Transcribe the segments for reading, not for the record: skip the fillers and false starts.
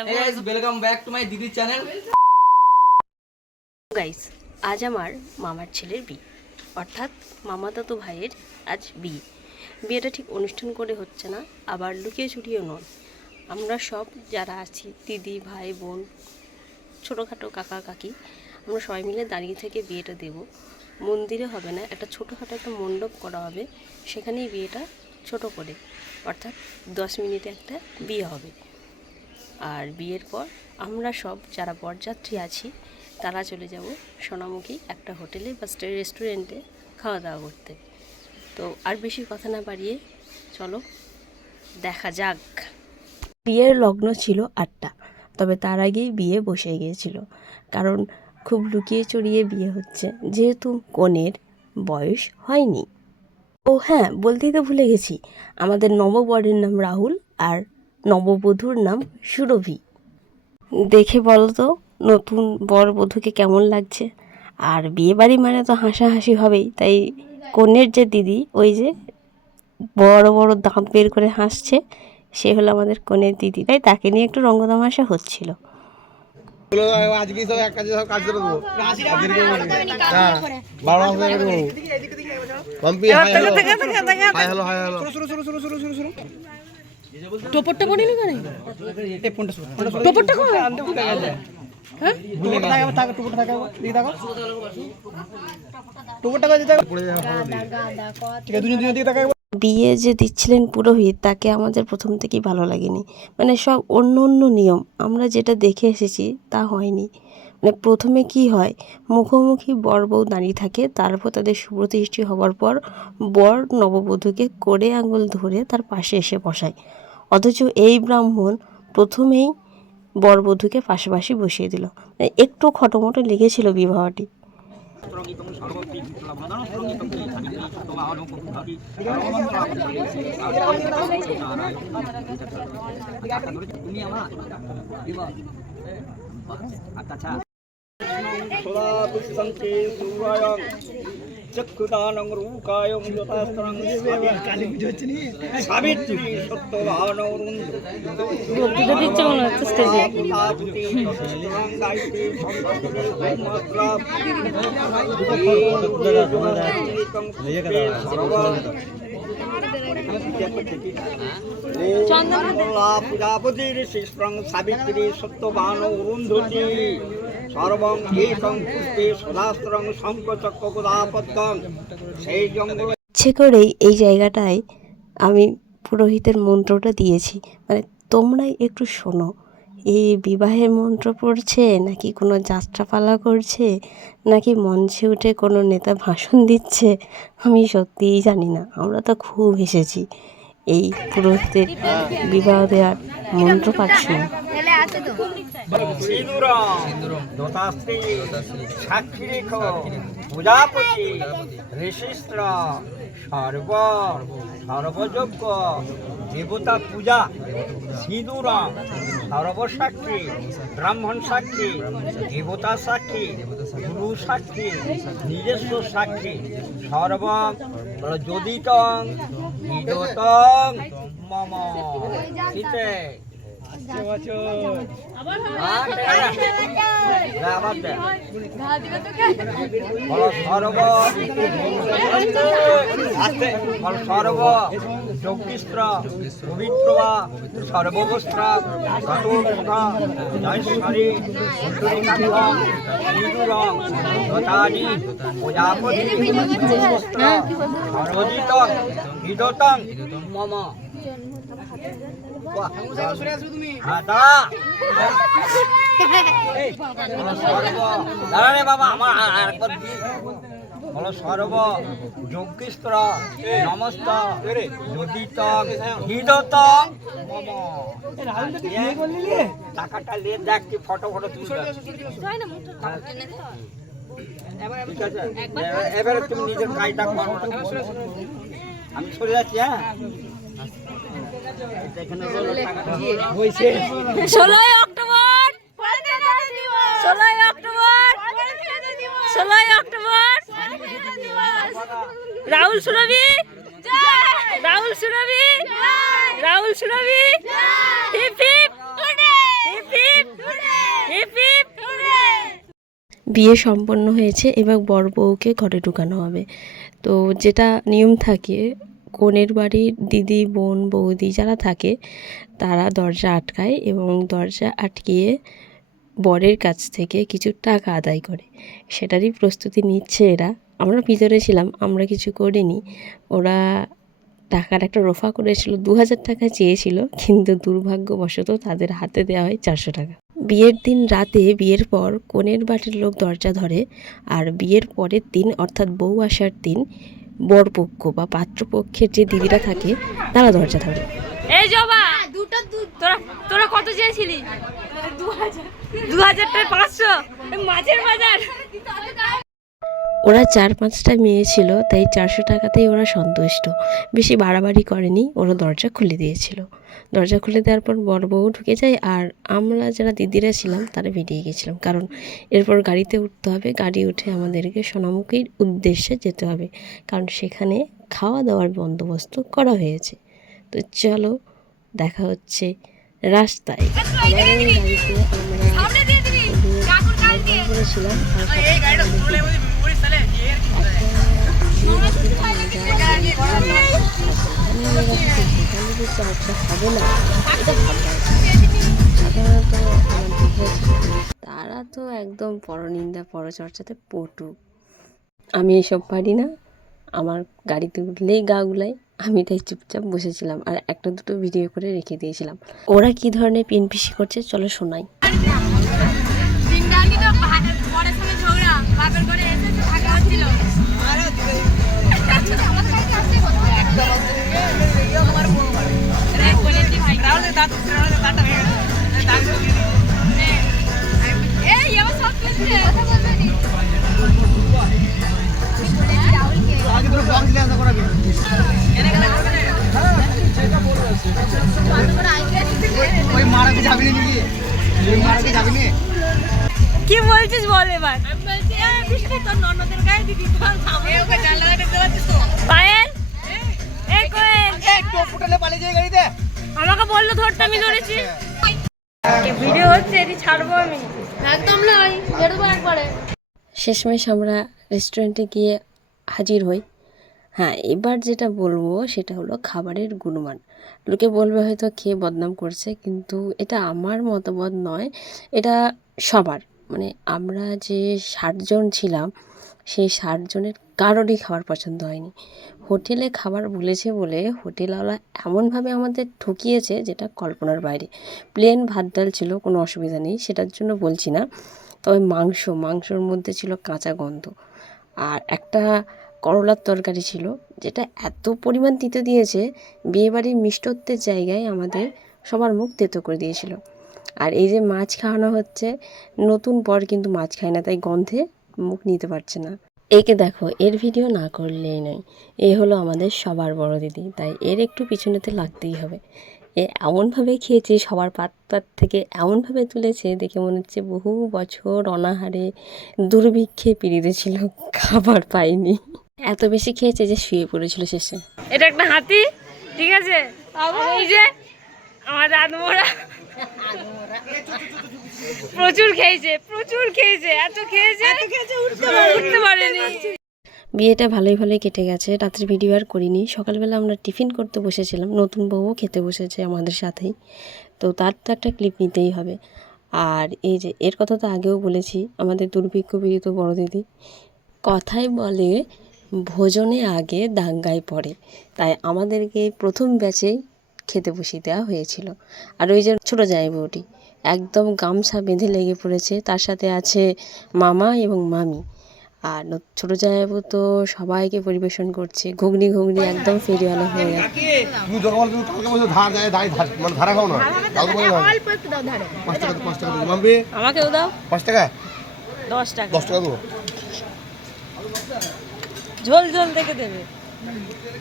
Welcome back to my দিদির channel. Guys, আজ আমার মামার ছেলের বিয়ে, অর্থাৎ মামাতো ভাইয়ের আজ বিয়ে। বিয়েটা ঠিক অনুষ্ঠান করে হচ্ছে না, আবার লুকিয়ে ছুটিয়েও নয়। আমরা সব যারা আছি, দিদি, ভাই, বোন, ছোটোখাটো কাকা কাকি, আমরা সবাই মিলে দাঁড়িয়ে থেকে বিয়েটা দেব। মন্দিরে হবে না, একটা ছোটোখাটো একটা মণ্ডপ করা হবে, সেখানেই বিয়েটা ছোট করে, অর্থাৎ 10 মিনিটে একটা বিয়ে হবে। আর বিয়ের পর আমরা সব যারা বরযাত্রী আছি তারা চলে যাব সোনামুখী একটা হোটেলে বা রেস্টুরেন্টে খাওয়া দাওয়া করতে। তো আর বেশি কথা না বাড়িয়ে চলো দেখা যাক। বিয়ের লগ্ন ছিল 8টা, তবে তার আগেই বিয়ে বসে গিয়েছিল, কারণ খুব লুকিয়ে চড়িয়ে বিয়ে হচ্ছে, যেহেতু কনের বয়স হয়নি। ও হ্যাঁ, বলতেই তো ভুলে গেছি, আমাদের নববরের নাম রাহুল আর নববধূর নাম সুরভি। দেখে বলো তো নতুন বর বধূকে কেমন লাগছে। আর বিয়ে বাড়ি মানে তো হাসাহাসি হবেই, তাই কনের যে দিদি, ওই যে বড় বড় দাঁত বের করে হাসছে, সে হলো আমাদের কনের দিদি, তাই তাকে নিয়ে একটু রঙ্গতামাশা হচ্ছিল। আজকে সব এক কাজে সব কাজ করে দেবো। হ্যাঁ, 12 মাস ধরে করবো। কম্পি হাই হ্যালো হাই হ্যালো। টোপরটা পড়িনি কেন? টোপরটা কোন? হ্যাঁ, টোপরটা থাকে, টোপরটা থাকে, দিয়ে দেখো। টোপরটা কাজে থাকে। ঠিক আছে, দুজন দিকে তাকাই। বিয়ে যে দিচ্ছিলেন পুরোহিত, তাকে আমাদের প্রথম থেকেই ভালো লাগেনি। মানে সব অন্য অন্য নিয়ম, আমরা যেটা দেখে এসেছি তা হয়নি। মানে প্রথমে কি হয়, মুখোমুখি বর বউ দাঁড়িয়ে থাকে, তারপর তাদের সুপ্রতিষ্ঠি হওয়ার পর বর নববধূকে কোড়ে আঙুল ধরে তার পাশে এসে বসায়। অথচ এই ব্রাহ্মণ প্রথমেই বর বধূকে পাশাপাশি বসিয়ে দিল। একটু খটোমটো লেগেছিল বিবাহটি। চক্ষুদানং রূকায়ং যথাস্ত্রং সাবিত্রী সত্যভানং বক্তৃতা দিচ্ছে মনে হচ্ছে স্টেজে। প্রজাপতির শিশ্রং সাবিত্রী সত্যবান অরুন্ধতী সর্বং একং পুষ্পে সদাস্ত্রং শঙ্খচক্র গদাপদ্মং। সেই জঙ্গল ইচ্ছে করেই এই জায়গাটায় আমি পুরোহিতের মন্ত্রটা দিয়েছি, মানে তোমরাই একটু শোনো, এই বিবাহের মন্ত্র পড়ছে নাকি কোনো যাত্রাপালা করছে নাকি মঞ্চে উঠে কোনো নেতা ভাষণ দিচ্ছে, আমি সত্যিই জানি না। আমরা তো খুব হেসেছি এই পুরোহিতের বিবাহ দেওয়ার মন্ত্রপাঠ শুনে। সাক্ষী রেখ প্রজাপতি ঋষিস্ত্র সর্বযজ্ঞ দেবতা পূজা সিঁদুর সর্বসাক্ষী ব্রাহ্মণ সাক্ষী দেবতা সাক্ষী গুরু সাক্ষী নিজস্ব সাক্ষী সর্ব যদিতং বিদতং মম। ঠিক আছে, সর্ব যজ্ঞিস্ত্র পবিত্র সর্ববস্ত্র জয়শ্বরী প্রজাপতি সর্বজিত বিদতং মম। দাঁড়ারে বাবা, আমার সর্ব যজ্ঞিস্ত্র নমস্ত যদিত হৃদত মম। টাকাটা লে দেখ কি ফটো তুলতে। ঠিক আছে, এবারে তুমি নিজের কাজটা করো, আমি চলে যাচ্ছি। হ্যাঁ, 16ই অক্টোবর 16ই অক্টোবর রাহুল সুরভি হিপ হিপ হিপ হিপ। বিয়ে সম্পন্ন হয়েছে, এবার বর বউকে ঘরে ঢুকানো হবে। তো যেটা নিয়ম থাকে, কনের বাড়ির দিদি, বোন, বৌদি যারা থাকে তারা দরজা আটকায় এবং দরজা আটকিয়ে বরের কাছ থেকে কিছু টাকা আদায় করে। সেটারই প্রস্তুতি নিচ্ছে এরা। আমরা ভিতরে ছিলাম, আমরা কিছু করিনি। ওরা টাকার একটা রোফা করেছিল, 2000 টাকা চেয়েছিল, কিন্তু দুর্ভাগ্যবশত তাদের হাতে দেওয়া হয় 400 টাকা। বিয়ের দিন রাতে, বিয়ের পর কনের বাড়ির লোক দরজা ধরে, আর বিয়ের পরের দিন অর্থাৎ বউ আসার দিন বরপক্ষ বা পাত্রপক্ষের যে দিদিরা থাকে তারা দরজা ধরে। এই জবা তোরা তোরা কত চেয়েছিলি? 2000 500 মাছের বাজার। ওরা 4-5টা মেয়ে ছিল, তাই 400 টাকাতেই ওরা সন্তুষ্ট, বেশি বাড়াবাড়ি করেনি। ওরা দরজা খুলে দিয়েছিল। দরজা খুলে দেওয়ার পর বর বউ ঢুকে যায়, আর আমরা যারা দিদিরা ছিলাম তারা বেরিয়ে গেছিলাম, কারণ এরপর গাড়িতে উঠতে হবে। গাড়ি উঠে আমাদেরকে সোনামুখীর উদ্দেশ্যে যেতে হবে, কারণ সেখানে খাওয়া দাওয়ার বন্দোবস্ত করা হয়েছে। তো চলো, দেখা হচ্ছে রাস্তায়। করেছিলাম সাধারণত তারা তো একদম পরনিন্দা পরচর্চাতে পটু। আমি এসব পারি না, আমার গাড়িতে উঠলেই গা গুলাই। আমি তাই চুপচাপ বসেছিলাম আর একটা দুটো ভিডিও করে রেখে দিয়েছিলাম। ওরা কি ধরনের পিনপিসি করছে চলো শোনাই। কি বলছিস বল এবার। তোর ননদের গায়ে দিদি পায়েল, এই কোয়েল আমাকে বললো ধরতে, আমি ধরেছি। ভিডিও হচ্ছে, এটি ছাড়বো আমি একদম নয়, বেরোবো একবারে। শেষমেশ আমরা রেস্টুরেন্টে গিয়ে হাজির হই। হ্যাঁ, এবার যেটা বলবো সেটা হলো খাবারের গুণমান। লোকে বলবে হয়তো খেয়ে বদনাম করছে, কিন্তু এটা আমার মতামত নয়, এটা সবার। মানে আমরা যে 60 জন ছিলাম, সেই 60 জনের কারোরই খাবার পছন্দ হয়নি। হোটেলে খাবার বলেছে বলে হোটেলওয়ালা এমনভাবে আমাদের ঠকিয়েছে যেটা কল্পনার বাইরে। প্লেন ভাত ডাল ছিল, কোনো অসুবিধা নেই, সেটার জন্য বলছি না। তবে মাংসর মধ্যে ছিল কাঁচা গন্ধ, আর একটা করলার তরকারি ছিল যেটা এত পরিমাণ তিতো দিয়েছে, বিয়েবাড়ির মিষ্টত্বের জায়গায় আমাদের সবার মুখ তেতো করে দিয়েছিল। আর এই যে মাছ খাওয়ানো হচ্ছে, নতুন বর কিন্তু মাছ খায় না, তাই গন্ধে মুখ নিতে পারছে না। একে দেখো, এর ভিডিও না করলেই নয়। এ হলো আমাদের সবার বড় দিদি, তাই এর একটু পিছনেতে লাগতেই হবে। এ এমনভাবে খেয়েছে, সবার পাত্তার থেকে এমনভাবে তুলেছে, দেখে মনে হচ্ছে বহু বছর অনাহারে দুর্ভিক্ষে পীড়িত ছিল, খাবার পায়নি। এত বেশি খেয়েছে যে শুয়ে পড়েছিল শেষে। এটা একটা হাতি, ঠিক আছে। এই যে আমার দাদুমোরা প্রচুর খেয়েছে, এত খেয়েছে উঠতে পারেনি। বিয়েটা ভালোই কেটে গেছে। রাত্রে ভিডিও আর করিনি। সকালবেলা আমরা টিফিন করতে বসেছিলাম, নতুন বউও খেতে বসেছে আমাদের সাথেই, তো তার তো একটা ক্লিপ নিতেই হবে। আর এই যে এর কথা তো আগেও বলেছি, আমাদের দুর্ভিক্ষ পীড়িত বড় দিদি। কথায় বলে ভোজনে আগে দাঙ্গায় পড়ে, তাই আমাদেরকে প্রথম ব্যাচেই খেতে বসিয়ে দেওয়া হয়েছিল। আর ওই যে ছোটো জামাইবউটি একদম গামছা বেঁধে লেগে পড়েছে, তার সাথে আছে মামা এবং মামি। আর ছোটো জামাইবাবু তো সবাইকে পরিবেশন করছে, ঘুগনি একদম ফেরিওয়ালা হয়ে গেছে। আমাকেও দাও 5 টাকা, 10 টাকা 10 টাকা দেবো। ঝোল দেখে দেবে,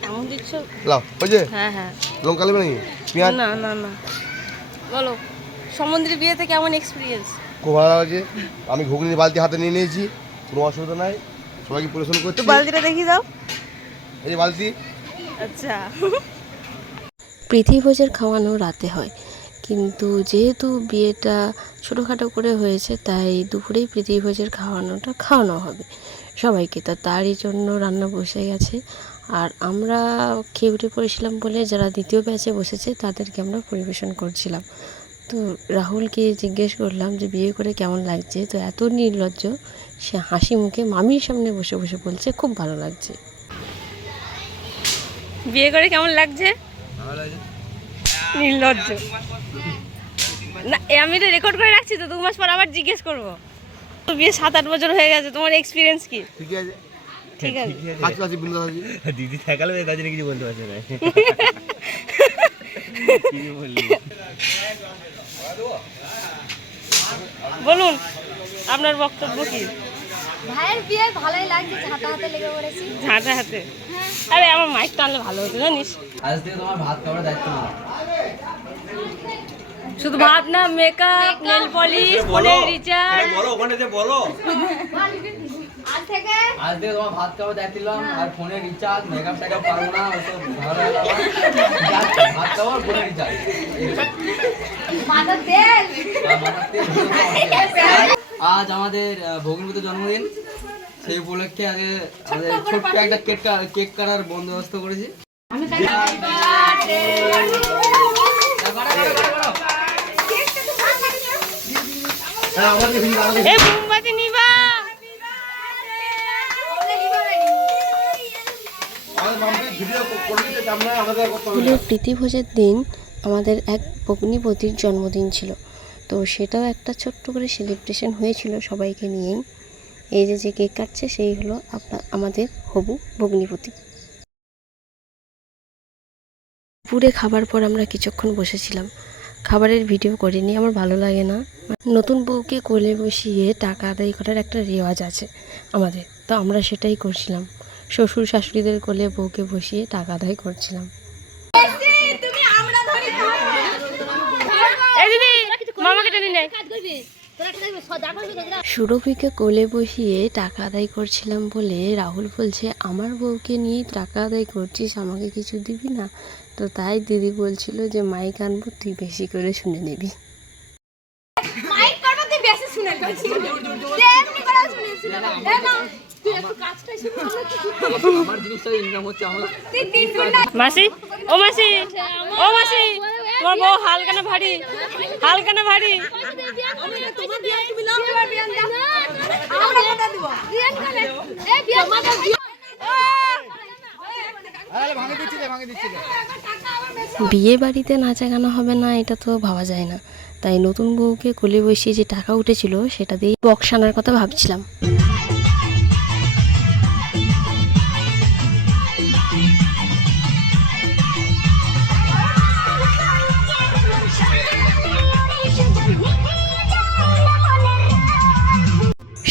এমন দিচ্ছ। লাও, ওই যে হ্যাঁ লঙ্কা নেবে নাকি, পেঁয়াজ? না বলো, সমুদ্রের বিয়েতে কেমন এক্সপিরিয়েন্স? খুব ভালো লাগছে। আমি ঘুগনি বালতি হাতে নিয়ে নিয়েছি, কোনো অসুবিধা নাই, সবাইকে পরিবেশন করছি। বালতিটা দেখি দাও। এই বালতি। আচ্ছা, প্রীতিভোজের খাওয়ানো রাতে হয়, কিন্তু যেহেতু বিয়েটা ছোটোখাটো করে হয়েছে তাই দুপুরেই প্রীতিভোজের খাওয়ানো হবে সবাইকে। তো তারই জন্য রান্না বসে গেছে। আর আমরা খেয়ে উঠে পড়েছিলাম বলে যারা দ্বিতীয় ব্যাচে বসেছে তাদেরকে আমরা পরিবেশন করছিলাম। তো রাহুলকে জিজ্ঞেস করলাম যে বিয়ে করে কেমন লাগছে, তো এত নির্লজ্জ, সে হাসি মুখে মামির সামনে বসে বসে বলছে খুব ভালো লাগছে। বিয়ে করে কেমন লাগছে? নির্লজ্জ না, আমি তো রেকর্ড করে রাখছি, তো 2 মাস পর আবার জিজ্ঞেস করবো। তো বিয়ে 7-8 বছর হয়ে গেছে, তোমার এক্সপিরিয়েন্স কি? ঠিক আছে ঠিক আছে। দিদি থাকালে তার জন্য কিছু বলতে পারছে না। বলুন আপনার বক্তব্য কি? ভাইয়ের বিয়ে ভালোই লাগছে, ঝাঁটা হাতে লেগে পড়েছি। ঝাঁটা হাতে? আরে আমার মাইক টানলে ভালো হতো জানিস। আজ থেকে তোমার ভাত খাওয়ার দায়িত্ব নেই। শুধু ভাত না, মেকআপ, নেল পলিশ, ফোনের রিচার্জ। বলো ওখানে যে বলো। আজ থেকে তোমার ভাত খাওয়ার দায়িত্ব নিলাম। আর ফোনের রিচার্জ, মেকআপ টেকআপ পারবো না, ওসব ভালো লাগে আমার। ভাত খাওয়ার ফোনের রিচার্জ, মাথার তেল। আজ আমাদের ভগ্নিপতির জন্মদিন, সেই উপলক্ষে আগে আমাদের ছোট্ট একটা কেক কাটার বন্দোবস্ত করেছি। মোমবাতি নিবা। স্কুলের প্রীতিভোজের দিন আমাদের এক ভগ্নিপতির জন্মদিন ছিল, তো সেটাও একটা ছোট্ট করে সেলিব্রেশন হয়েছিল সবাইকে নিয়েই। এই যে কেক কাটছে সেই হলো আমাদের হবু ভগ্নিপতি। পুরে খাবার পর আমরা কিছুক্ষণ বসেছিলাম, খাবারের ভিডিও করিনি, আমার ভালো লাগে না। নতুন বউকে কোলে বসিয়ে টাকা আদায় করার একটা রেওয়াজ আছে আমাদের, তো আমরা সেটাই করছিলাম। শ্বশুর শাশুড়িদের কোলে বউকে বসিয়ে টাকা আদায় করছিলাম। সুরভিকে কোলে বসিয়ে টাকা আদায় করছিলাম বলে রাহুল বলছে আমার বউকে নিয়ে টাকা আদায় করছিস, আমাকে কিছু দিবি না? তো তাই দিদি বলছিল যে মাইক আনবো, তুই বেশি করে শুনে নিবি। মাসি, ও মাসি, ও মাসি, তোমার বউ হালকানা ভারী, হালকানা ভারী। বিয়ে বাড়িতে নাচা গানা হবে না এটা তো ভাবা যায় না, তাই নতুন বউকে কোলে বসিয়ে যে টাকা উঠেছিল সেটা দিয়ে বক্স আনার কথা ভাবছিলাম।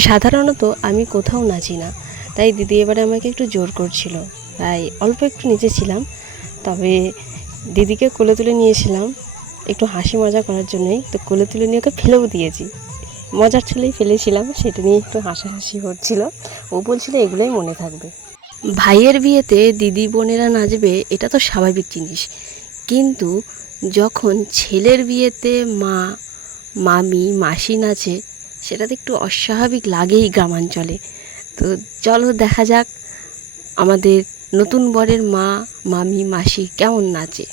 সাধারণত আমি কোথাও নাচি না, তাই দিদি এবারে আমাকে একটু জোর করছিল, তাই অল্প একটু নেচেছিলাম। তবে দিদিকে কোলে তুলে নিয়েছিলাম একটু হাসি মজা করার জন্যই, তো কোলে তুলে নিয়ে ওকে ফেলেও দিয়েছি, মজার ছলেই ফেলেছিলাম, সেটা নিয়ে একটু হাসাহাসি হচ্ছিল। ও বলছিল এগুলোই মনে থাকবে। ভাইয়ের বিয়েতে দিদি বোনেরা নাচবে এটা তো স্বাভাবিক জিনিস, কিন্তু যখন ছেলের বিয়েতে মা, মামি, মাসি নাচে সেটা তো একটু অস্বাভাবিক লাগেই গ্রামাঞ্চলে। তো চলো দেখা যাক আমাদের নতুন বরের মা, মামি, মাসি কেমন নাচে।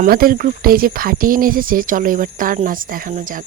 আমাদের গ্রুপটাই যে ফাটিয়ে নেচেছে, চলো এবার তার নাচ দেখানো যাক।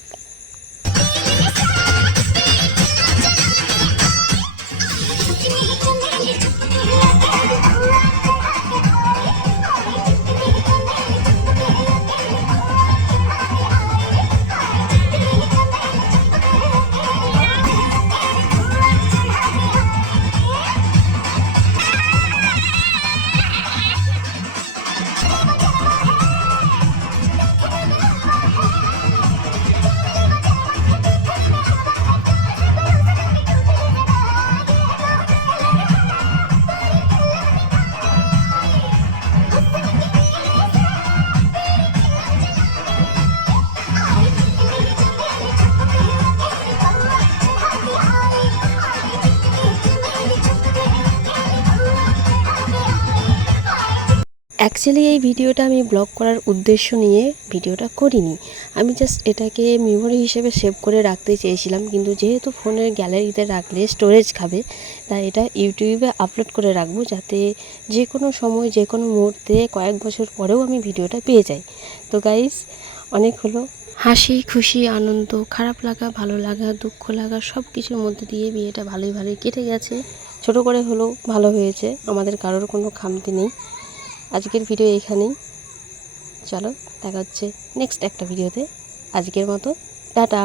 অ্যাকচুয়ালি এই ভিডিওটা আমি ব্লগ করার উদ্দেশ্য নিয়ে ভিডিওটা করিনি, আমি জাস্ট এটাকে মেমোরি হিসেবে সেভ করে রাখতে চেয়েছিলাম, কিন্তু যেহেতু ফোনের গ্যালারিতে রাখলে স্টোরেজ খাবে, তাই এটা ইউটিউবে আপলোড করে রাখবো, যাতে যে কোনো সময় যে কোনো মুহূর্তে কয়েক বছর পরেও আমি ভিডিওটা পেয়ে যাই। তো গাইস, অনেক হলো হাসি খুশি আনন্দ, খারাপ লাগা ভালো লাগা দুঃখ লাগা সব কিছুর মধ্যে দিয়ে বিয়েটা ভালোই কেটে গেছে। ছোট করে হলেও ভালো হয়েছে, আমাদের কারোর কোনো খামতি নেই। আজকের ভিডিও এইখানেই, চলো দেখা হচ্ছে নেক্সট একটা ভিডিওতে। আজকের মতো টাটা।